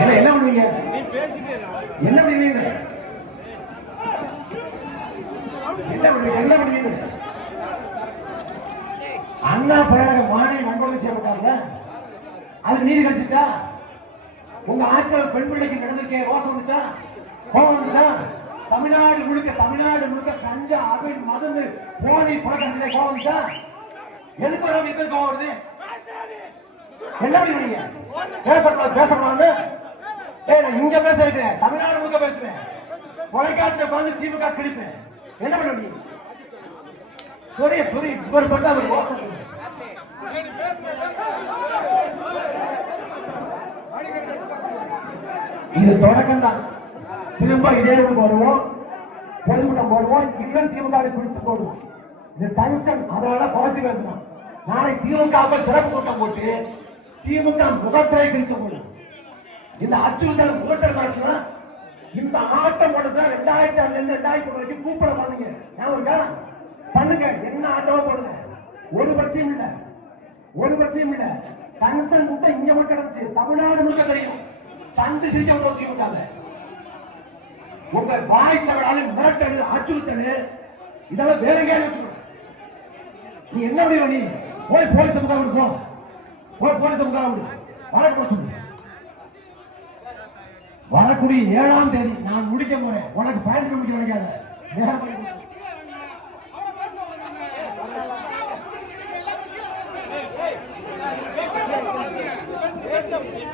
என்ன பண்ணுவீங்க? என்ன பண்ணுவீங்க? என்ன பண்ணுவீங்க? அண்ணா பேர மாநில மண்டபம் செய்யப்பட்டாங்க அது நீதி கிடைச்சிச்சா? உங்க ஆட்சியில் பெண் பிள்ளைக்கு நடந்திருக்கே ரோசம் வந்துச்சா? கோபம் வந்துச்சா? தமிழ்நாடு முழுக்க தமிழ்நாடு முழுக்க கஞ்சா அபின் மதுன்னு போதை பழக்கம் கோபம் வந்துச்சா? எதுக்கு வர எதுக்கு கோபம் வருது? என்ன பண்ணுவீங்க? பேசப்படாது பேசக்கூடாது இங்க பேச இருக்கிறேன் தமிழ்நாடு முழுக்க பேசுவேன் தொலைக்காட்சியில பார்த்து திமுக பிடிப்பேன் என்ன பண்ணுவீங்க புரிய புரிய இவர் மட்டும் அவர் இது தொடக்கம் தான். திரும்ப இதே போடுவோம் வருவோம். பொதுக்கூட்டம் போடுவோம். இன்னும் திமுக பிடிச்சு போடுவோம். இது டென்ஷன் அதனால குறைச்சு பேசணும். நாளை திமுக சிறப்பு கூட்டம் போட்டு திமுக முகத்திரை கிழித்து போடும் இந்த அச்சுறுத்தல் முகத்திரை காட்டுனா இந்த ஆட்டம் போடுறது ரெண்டாயிரத்தி ஆறுல இருந்து ரெண்டாயிரத்தி ஒண்ணு வரைக்கும் கூப்பிட பண்ணுங்க ஞாபகம் பண்ணுங்க. என்ன ஆட்டமா போடுங்க. ஒரு பட்சியம் இல்ல. ஒரு பட்சியம் இல்ல. டங்ஸ்டன் முட்டை இங்க மட்டும் கிடந்துச்சு. தமிழ்நாடு முழுக்க தெரியும். சந்து சிரிக்க நோக்கி விட்டாங்க உங்க வாய் சவடால மிரட்டல் அச்சுறுத்தல் இதெல்லாம் வேற எங்கேயாவது வச்சுக்கணும். நீ என்ன முடியும் நீ? போய் போலீஸ் முகாம் இருக்கும் போய் போலீஸ் முகாம் வழக்கு போட வரக்கூடிய ஏழாம் தேதி நான் முடிக்க போறேன். உனக்கு பயந்து முடிக்க நினைக்காத. நேரம்